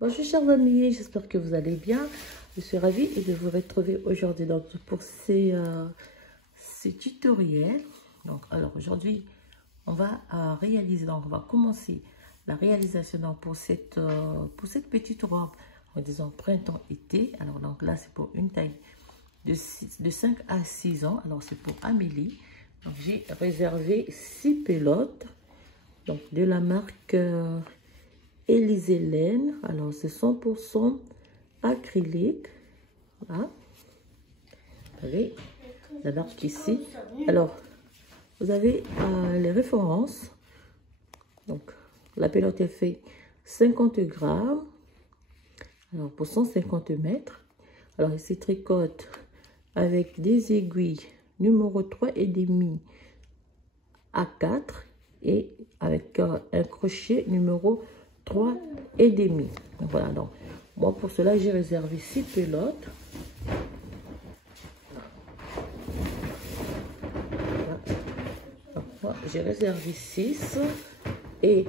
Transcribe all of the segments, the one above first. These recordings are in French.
Bonjour chers amis, j'espère que vous allez bien. Je suis ravie de vous retrouver aujourd'hui pour ces tutoriels. Alors aujourd'hui, on va réaliser, on va commencer la réalisation pour cette petite robe en disant printemps-été. Alors donc là, c'est pour une taille de 5 à 6 ans. Alors c'est pour Amélie. Donc j'ai réservé 6 pelotes donc de la marque Élise Hélène. Alors c'est 100% acrylique. Voilà. Vous avez la marque ici. Alors vous avez les références. Donc la pelote est fait 50 grammes. Alors pour 150 mètres. Alors ici tricote avec des aiguilles numéro 3,5 à 4 et avec un crochet numéro 3,5. Voilà, donc moi pour cela j'ai réservé 6 pelotes. Voilà. J'ai réservé 6 et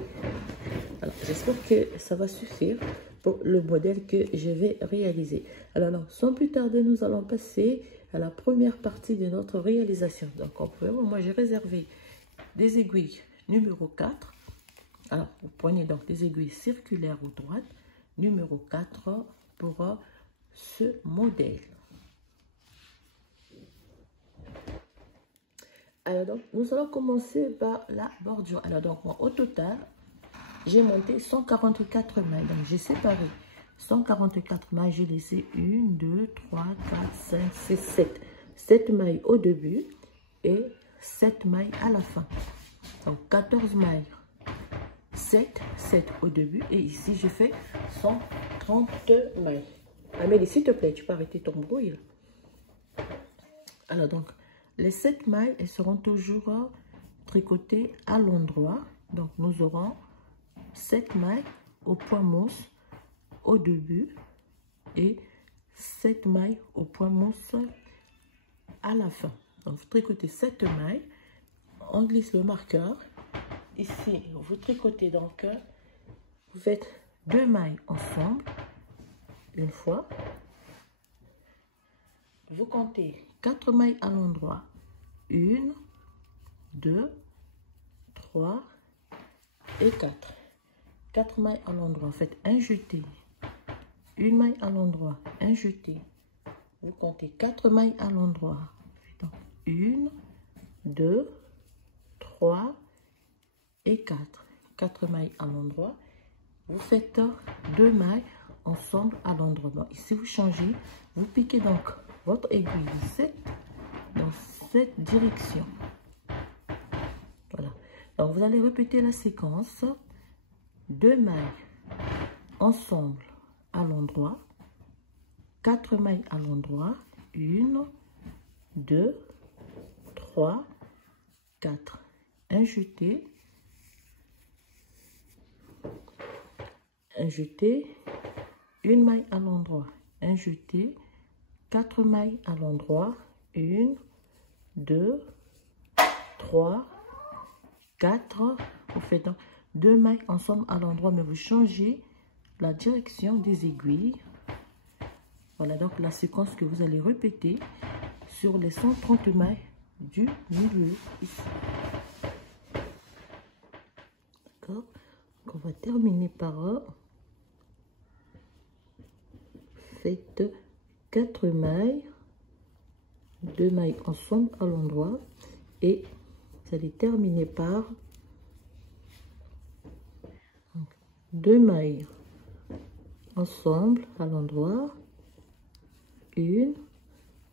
j'espère que ça va suffire pour le modèle que je vais réaliser. Alors sans plus tarder, nous allons passer à la première partie de notre réalisation. Donc en premier, moi j'ai réservé des aiguilles numéro 4. Alors vous prenez donc des aiguilles circulaires ou droites numéro 4 pour ce modèle. Alors donc nous allons commencer par la bordure. Alors donc moi au total j'ai monté 144 mailles. Donc j'ai séparé 144 mailles, j'ai laissé 1, 2, 3, 4, 5, 6, 7. 7 mailles au début et 7 mailles à la fin. Donc 14 mailles, 7 au début. Et ici, je fais 130 mailles. Amélie, s'il te plaît, tu peux arrêter ton bruit là. Alors donc, les 7 mailles, elles seront toujours tricotées à l'endroit. Donc nous aurons 7 mailles au point mousse au début et 7 mailles au point mousse à la fin. Donc vous tricotez 7 mailles, on glisse le marqueur. Ici, vous tricotez donc, vous faites 2 mailles ensemble, une fois. Vous comptez 4 mailles à l'endroit, 1, 2, 3 et 4. 4 mailles à l'endroit, faites un jeté, une maille à l'endroit, un jeté. Vous comptez 4 mailles à l'endroit. 1, 2, 3 et 4. 4 mailles à l'endroit. Vous faites 2 mailles ensemble à l'endroit. Bon, ici, vous changez. Vous piquez donc votre aiguille dans cette direction. Voilà. Donc, vous allez répéter la séquence. 2 mailles ensemble à l'endroit. 4 mailles à l'endroit. 1, 2, 3, 4. Un jeté. Un jeté. Une maille à l'endroit. Un jeté. 4 mailles à l'endroit. 1, 2, 3, 4. Vous faites donc 2 mailles ensemble à l'endroit, mais vous changez la direction des aiguilles. Voilà donc la séquence que vous allez répéter sur les 130 mailles du milieu ici. D'accord. On va terminer par faites 4 mailles, 2 mailles ensemble à l'endroit et vous allez terminer par 2 mailles ensemble à l'endroit, 1,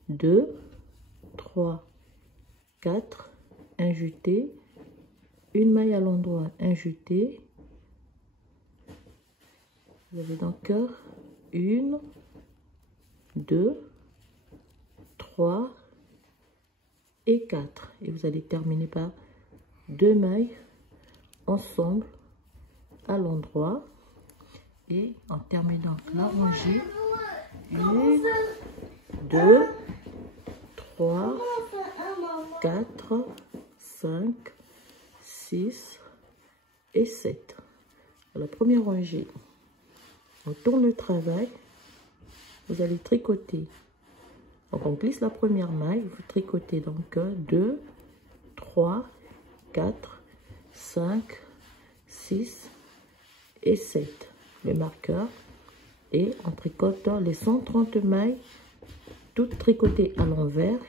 2, 3, 4, un jeté, une maille à l'endroit, un jeté. Vous avez donc 1, 2, 3 et 4. Et vous allez terminer par 2 mailles ensemble à l'endroit. Et on termine donc la rangée. 1, 2, 3, 4, 5, 6 et 7. La première rangée, On tourne le travail. Vous allez tricoter. Donc, on glisse la première maille. Vous tricotez donc 2, 3, 4, 5, 6 et 7. Le marqueur. Et on tricote les 130 mailles, toutes tricotées à l'envers.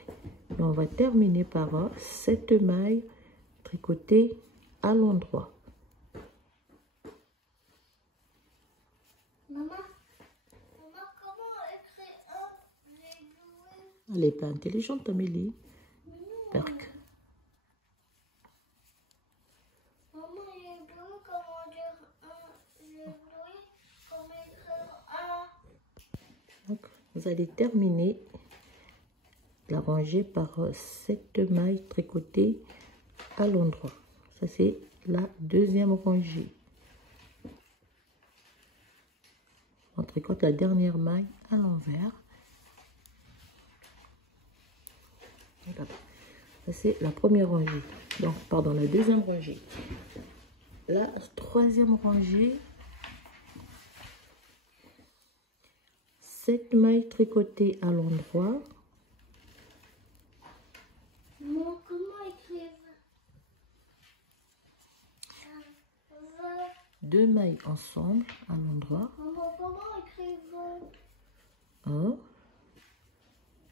Et on va terminer par 7 mailles tricotées à l'endroit. Maman, comment écrire un, j'ai joué. Elle n'est pas intelligente, Amélie. Perc. Maman, j'ai joué, comment dire un, j'ai joué, comment écrire un. Donc, vous allez terminer la rangée par 7 mailles tricotées à l'endroit. Ça, c'est la deuxième rangée. On tricote la dernière maille à l'envers. Voilà. Ça, c'est la première rangée. Donc, pardon, la deuxième rangée. La troisième rangée, 7 mailles tricotées à l'endroit. Maman, comment écrire 2 mailles ensemble à l'endroit. Maman, comment écrire 1,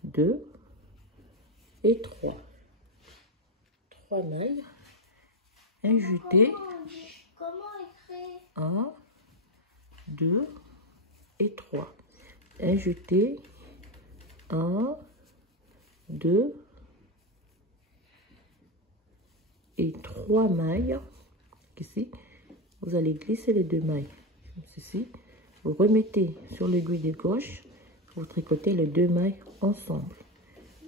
2 et 3. 3 mailles. Un jeté. Comment écrire 1, 2 et 3. Un jeté. 1, 2 et 3 mailles. Ici, vous allez glisser les 2 mailles. Comme ceci. Vous remettez sur l'aiguille de gauche. Vous tricotez les 2 mailles ensemble.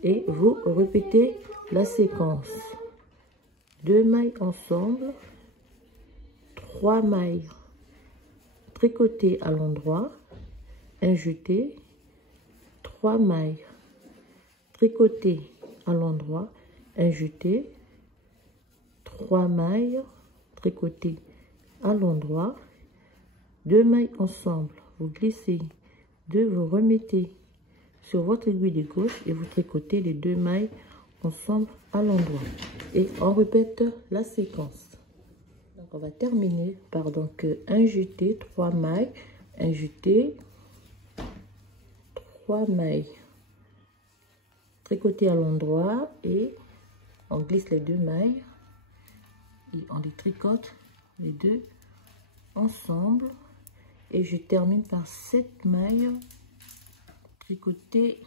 Et vous répétez la séquence. 2 mailles ensemble. 3 mailles tricotées à l'endroit. Un jeté. 3 mailles tricotées à l'endroit. Un jeté. 3 mailles tricotées à l'endroit, 2 mailles ensemble, vous glissez 2, vous remettez sur votre aiguille de gauche et vous tricotez les 2 mailles ensemble à l'endroit. Et on répète la séquence. Donc on va terminer par donc un jeté, 3 mailles, un jeté, 3 mailles tricotées à l'endroit et on glisse les 2 mailles. Et on les tricote les 2 ensemble et je termine par 7 mailles tricotées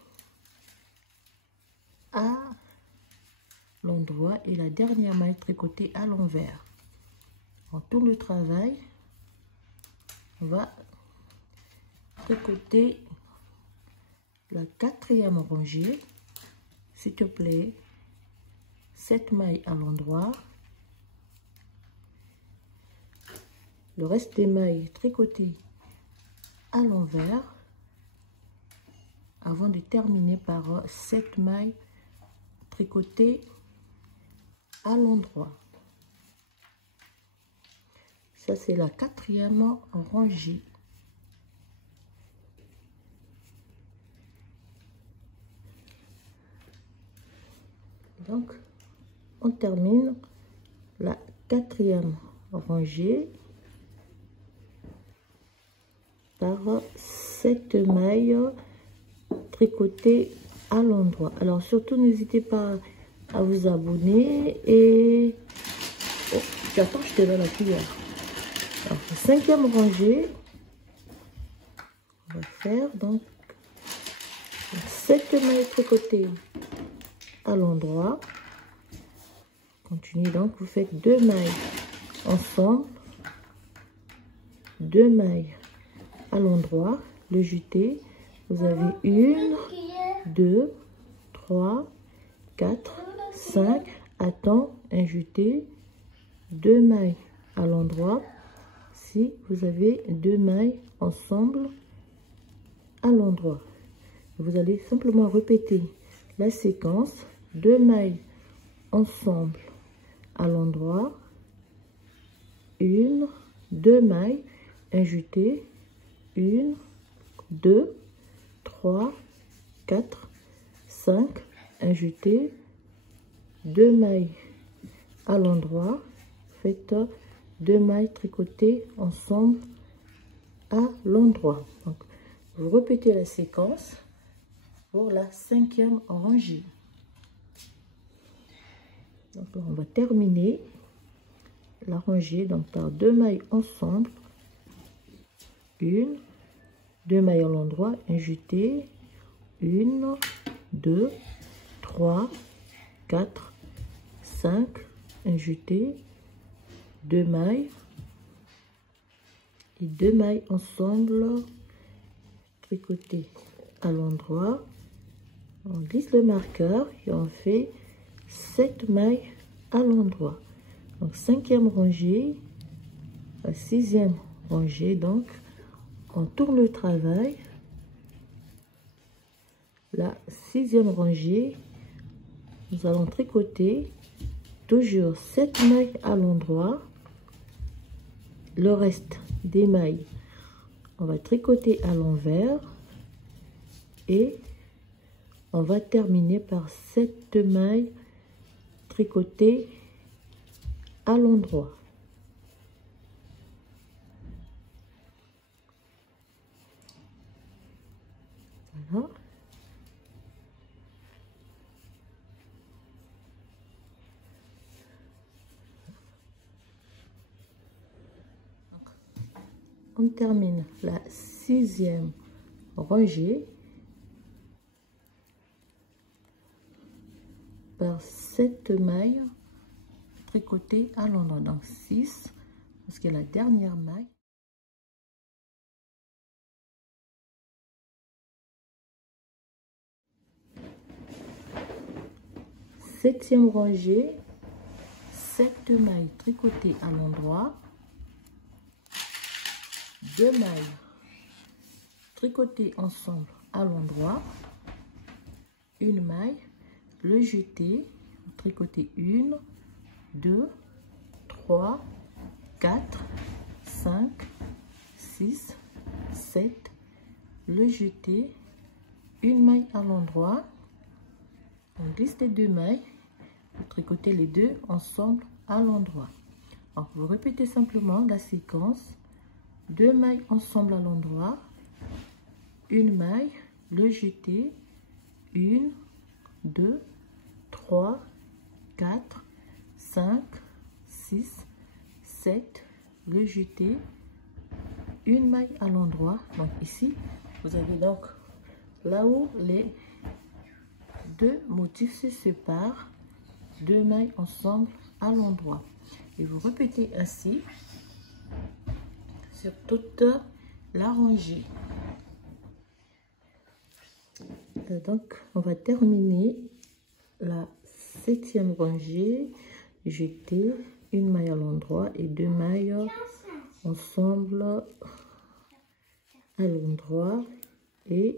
à l'endroit et la dernière maille tricotée à l'envers. On tourne le travail, on va tricoter la 4e rangée, s'il te plaît, 7 mailles à l'endroit. Le reste des mailles tricotées à l'envers avant de terminer par 7 mailles tricotées à l'endroit. Ça, c'est la 4e rangée. Donc, on termine la 4e rangée par 7 mailles tricotées à l'endroit. Alors surtout n'hésitez pas à vous abonner et oh, j'attends, je te donne la cuillère. Alors 5e rangée, on va faire donc 7 mailles tricotées à l'endroit. Continuez donc, vous faites 2 mailles ensemble, 2 mailles à l'endroit, le jeté, vous avez 1, 2, 3, 4, 5, attends, un jeté, 2 mailles à l'endroit, si vous avez 2 mailles ensemble à l'endroit. Vous allez simplement répéter la séquence, 2 mailles ensemble à l'endroit, 1, 2 mailles, un jeté, 1, 2, 3, 4, 5, un jeté, 2 mailles à l'endroit, faites 2 mailles tricotées ensemble à l'endroit. Donc vous répétez la séquence pour la 5e rangée. Donc là, on va terminer la rangée donc par 2 mailles ensemble, 1, 2 mailles à l'endroit, un jeté, 1, 2, 3, 4, 5, un jeté, 2 mailles et 2 mailles ensemble tricotées à l'endroit. On glisse le marqueur et on fait 7 mailles à l'endroit. Donc 5e rangée, la 6e rangée, donc on tourne le travail. La 6e rangée, nous allons tricoter toujours 7 mailles à l'endroit. Le reste des mailles, on va tricoter à l'envers et on va terminer par 7 mailles tricotées à l'endroit. Voilà. On termine la 6e rangée par 7 mailles tricotées à l'endroit. Donc 6, parce que la dernière maille. Septième rangée, 7 mailles tricotées à l'endroit, 2 mailles tricotées ensemble à l'endroit, une maille, le jeté, tricoter 1, 2, 3, 4, 5, 6, 7, le jeté, une maille à l'endroit, on glisse les 2 mailles, vous tricotez les 2 ensemble à l'endroit. Alors vous répétez simplement la séquence, 2 mailles ensemble à l'endroit, une maille, le jeté, 1, 2, 3, 4, 5, 6, 7, le jeté, une maille à l'endroit. Donc ici, vous avez donc là où les 2 motifs se séparent, 2 mailles ensemble à l'endroit. Et vous répétez ainsi sur toute la rangée. Donc, on va terminer la 7e rangée, jeter une maille à l'endroit et 2 mailles ensemble à l'endroit et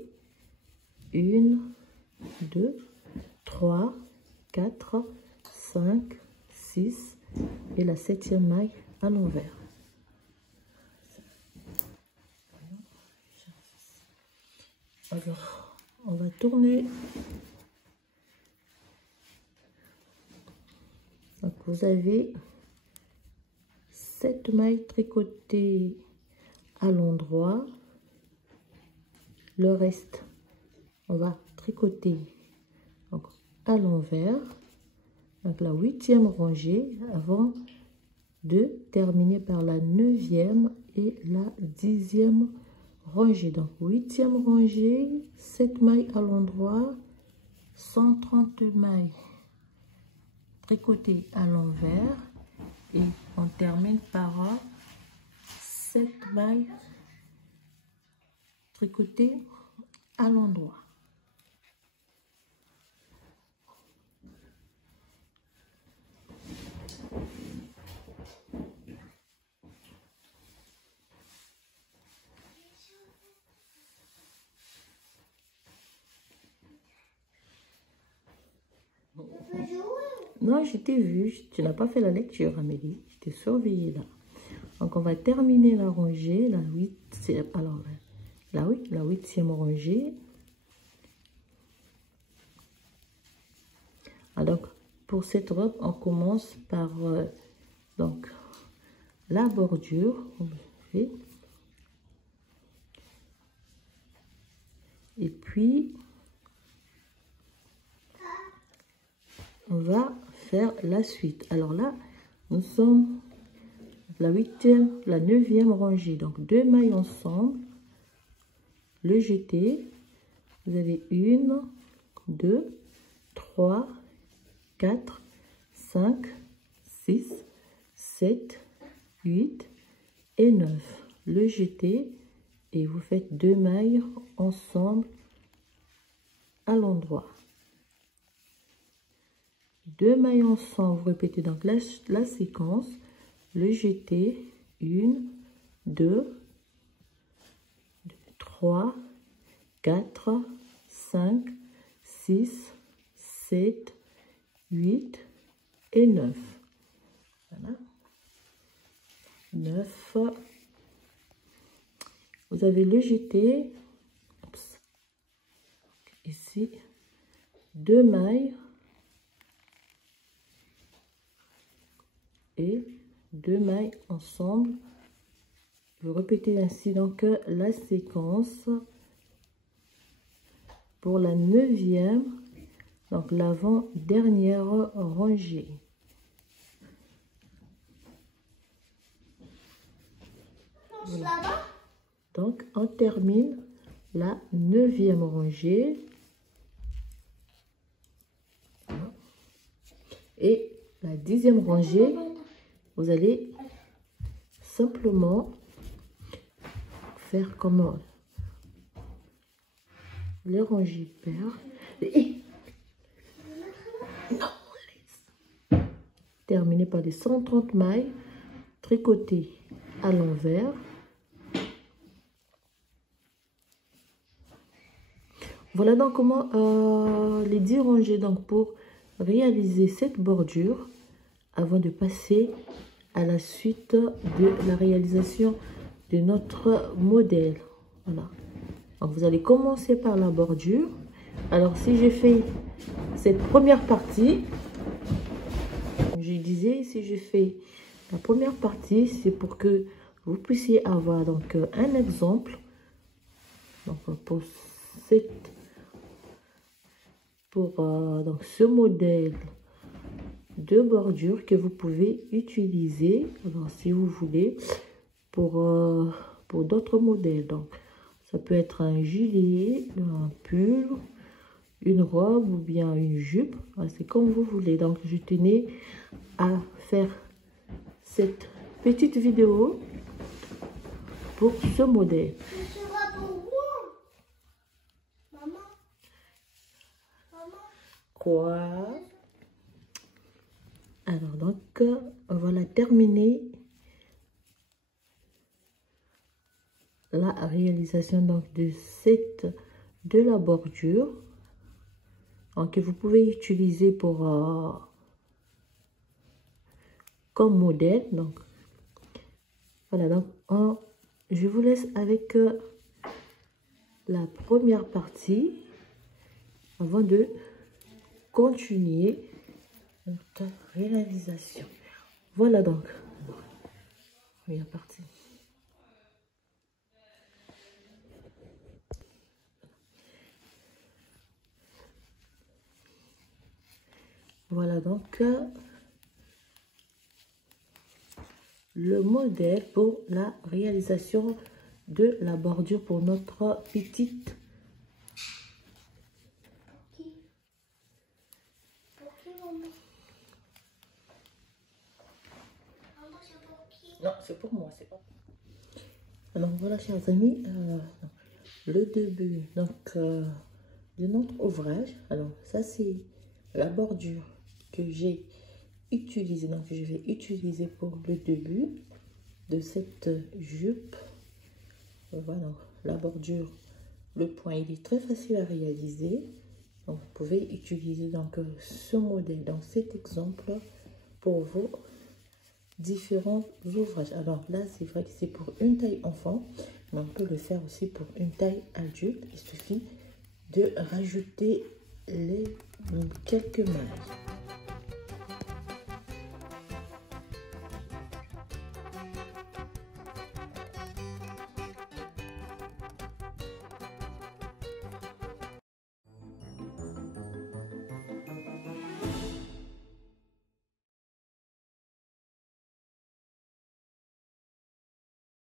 1, 2, 3, 4, 5, 6 et la 7e maille à l'envers. Alors, on va tourner. Donc, vous avez 7 mailles tricotées à l'endroit. Le reste, on va tricoter donc, à l'envers. Donc, la 8e rangée avant de terminer par la 9e et la 10e rangée. Donc, 8e rangée, 7 mailles à l'endroit, 130 mailles tricotées à l'envers et on termine par 7 mailles tricotées à l'endroit. Non, je t'ai vu, tu n'as pas fait la lecture, Amélie. Je t'ai surveillé là. Donc, on va terminer la rangée, la 8. Alors, la huitième rangée. Donc, pour cette robe, on commence par donc la bordure. Et puis, on va faire la suite. Alors là, nous sommes la huitième, la neuvième rangée. Donc, 2 mailles ensemble. Le jeté. Vous avez 1, 2, 3, 4, 5, 6, 7, 8 et 9. Le jeté et vous faites 2 mailles ensemble à l'endroit. 2 mailles ensemble, vous répétez donc la séquence. Le jeté, 1, 2, 3, 4, 5, 6, 7, 8 et 9. Voilà. 9. Vous avez le jeté. Ici, 2 mailles. Et 2 mailles ensemble. Vous répétez ainsi donc la séquence pour la neuvième, donc l'avant-dernière rangée. Voilà. Donc on termine la neuvième rangée et la 10e rangée. Vous allez simplement faire comme les rangées paires. Terminer par des 130 mailles tricotées à l'envers. Voilà donc comment les 10 rangées donc pour réaliser cette bordure avant de passer à la suite de la réalisation de notre modèle. Voilà. Donc vous allez commencer par la bordure. Alors si j'ai fait cette première partie, je disais, si je fais la première partie, c'est pour que vous puissiez avoir donc un exemple. Donc pour donc ce modèle de bordure que vous pouvez utiliser, alors si vous voulez, pour d'autres modèles. Donc ça peut être un gilet, un pull, une robe ou bien une jupe, c'est comme vous voulez. Donc je tenais à faire cette petite vidéo pour ce modèle. Ce sera pour moi. Maman. Maman. Quoi? Alors donc voilà terminé la réalisation donc de la bordure, donc que vous pouvez utiliser pour comme modèle. Donc voilà, donc je vous laisse avec la première partie avant de continuer notre réalisation. Voilà donc première partie. Voilà donc le modèle pour la réalisation de la bordure pour notre petite. Pour qui, maman? Maman, c'est pour qui? Non, c'est pour moi, c'est pas. Donc voilà, chers amis, le début donc de notre ouvrage. Alors ça c'est la bordure que j'ai utilisée, donc je vais utiliser pour le début de cette jupe. Voilà, la bordure, le point il est très facile à réaliser. Donc vous pouvez utiliser donc ce modèle dans cet exemple pour vos différents ouvrages. Alors là, c'est vrai que c'est pour une taille enfant, mais on peut le faire aussi pour une taille adulte. Il suffit de rajouter quelques mailles.